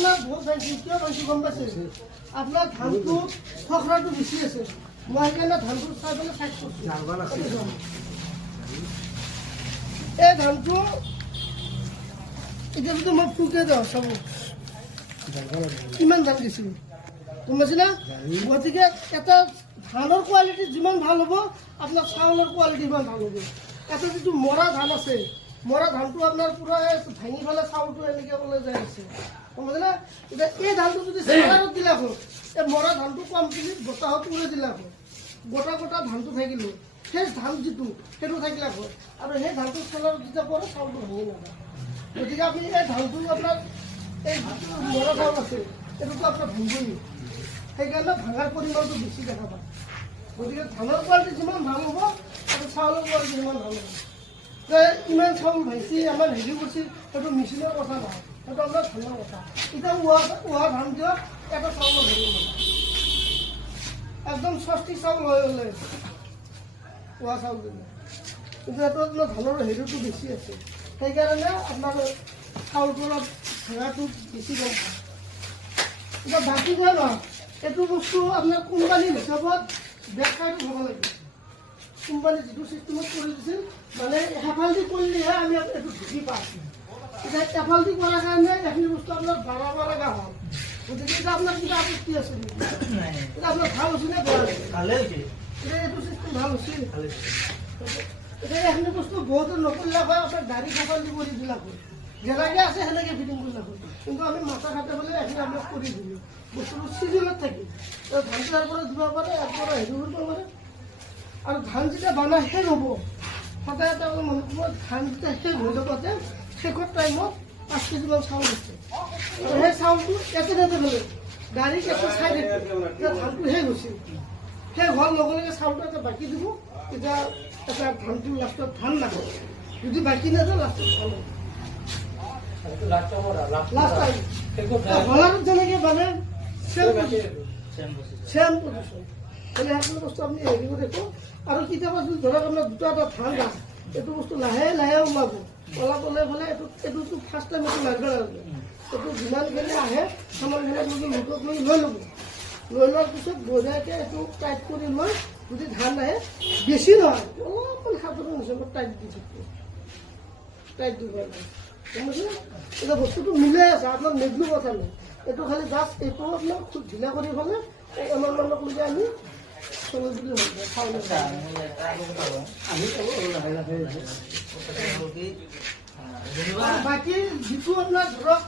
আপোনাৰ বহুত ভাইছে কিয় ভাইছে গম পাইছে আপোনাৰ ধানটো খখৰাটো বেছি আছে মই সেইকাৰণে ধানটো চাই পেলাই চাইজ কৰিছোঁ এই ধানটো এতিয়া যদি মই ফুকে যাওঁ চাব কিমান ধান দিছিলোঁ গম পাইছে না গতিকে এটা ধানৰ কোৱালিটি যিমান ভাল হ'ব আপোনাৰ চাউলৰ কোৱালিটি সিমান ভাল হ'ব এটা যিটো মৰা ধান আছে মৰা ধানটো আপোনাৰ পুৰা ভাঙি পেলাই চাউলটো এনেকৈ ওলাই যাই আছে গম পাইছে না এতিয়া এই ধানটো যদি চেলাৰত দিলা হয় এই মৰা ধানটো কমপ্লিট বতাহত উৰাই দিলা হয় গোটা গোটা ধানটো থাকিলো সেই ধান যিটো সেইটো থাকিলা হয় আৰু সেই ধানটো চেলাৰত যেতিয়া পৰে চাউলটো ভাঙি নাযায় গতিকে আপুনি এই ধানটো আপোনাৰ এই যিটো মৰা চাউল আছে এইটোতো আপোনাৰ ভাঙিবই সেইকাৰণে ভাঙাৰ পৰিমাণটো বেছি দেখা পায় গতিকে ধানৰ কোৱালিটি যিমান ভাল হ'ব আৰু চাউলৰ কোৱালিটি সিমান ভাল হ'ব ইমান চাউল ভাইছি আমাৰ হেৰি কৰিছে সেইটো মেচিনৰ কথা নহয় সেইটো আপোনাৰ ধানৰ কথা এতিয়া উহা ধান দিয়ক এটা চাউলৰ হেৰি নহয় একদম সস্তি চাউল হৈ গ'লে উহা চাউল দিলে কিন্তু এইটো আপোনাৰ ধানৰ হেৰিটো বেছি আছে সেইকাৰণে আপোনাৰ চাউলটো অলপ ভাঙাটো বেছি গম পায় এতিয়া বাকী যে নহয় এইটো বস্তু আপোনাৰ কোম্পানীৰ হিচাপত বেক চাইডত হ'ব লাগিব কোম্পানী যিটো চিষ্টেমত কৰি দিছিল মানে এফালদি কৰিলেহে আমি এইটো ঢুকি পাওঁ এতিয়া এফালদি কৰাৰ কাৰণে এইখিনি বস্তু আপোনাৰ বাঢ়াব লগা হ'ল গতিকে এতিয়া আপোনাৰ কিবা আপত্তি আছে নেকি এতিয়া আপোনাৰ ভাল হৈছে নে বেয়া হৈছে এতিয়া এইটো চিষ্টেম ভাল হৈছে এতিয়া এইখিনি বস্তু বহুতো নকৰিলে হয় আপোনাৰ গাড়ী এফালদি কৰি দিলা হয় যেনেকৈ আছে সেনেকৈ ফিটিং কৰিলা হয় কিন্তু আমি মাথা খাটে পেলাই এইখিনি আপোনাক কৰি দিলোঁ বস্তুটো চিজনত থাকিল ধানটো ইয়াৰ পৰা দিব পাৰে ইয়াৰ পৰা হেৰি কৰিব পাৰে আৰু ধান যেতিয়া বানা শেষ হ'ব সদায় এটা মনত কৰিব ধান যেতিয়া শেষ হৈ যাবতে শেষৰ টাইমত 5 কেজিমান চাউল আছে আৰু সেই চাউলটো একে হ'লে গাড়ীত এটা চাই থাকিব এতিয়া ধানটো শেষ হৈছিল শেষ হোৱাৰ লগে লগে চাউলটো এটা বাকী দিব তেতিয়া এটা ধানটো লাষ্টত ধান নাখাব যদি বাকী নাযায় লাষ্টত ধান হলাৰত যেনেকৈ বানে চেম পজিশ্যন মানে সকলো বস্তু আপুনি হেৰি কৰি দেখো আৰু কেতিয়াবা যদি ধৰক আপোনাৰ দুটা এটা ধান গাছ এইটো বস্তু লাহে লাহে ওলাব ওলাবলৈ হ'লে এইটোতো ফাৰ্ষ্ট টাইম এইটো লাগিব নালাগে এইটো যিমানখিনি আহে সামানবিলাক লোকত লৈ ল'ব লৈ লোৱাৰ পিছত বঢ়িয়াকৈ এইটো টাইট কৰি লৈ যদি ধান আহে বেছি নহয় অলপমান সাধাৰণ হিচাপত টাইট দি থাকিব টাইট দিব লাগে গম পাইছে এতিয়া বস্তুটো মিলাই আছে আপোনাৰ নেগলো কথা নাই এইটো খালি জাষ্ট এইটো আপোনাক খুব ঢিলা কৰি পেলাই এমাউণ্ট লৈকে আমি চলো বুলি বাকী যিটো আপোনাৰ ধৰক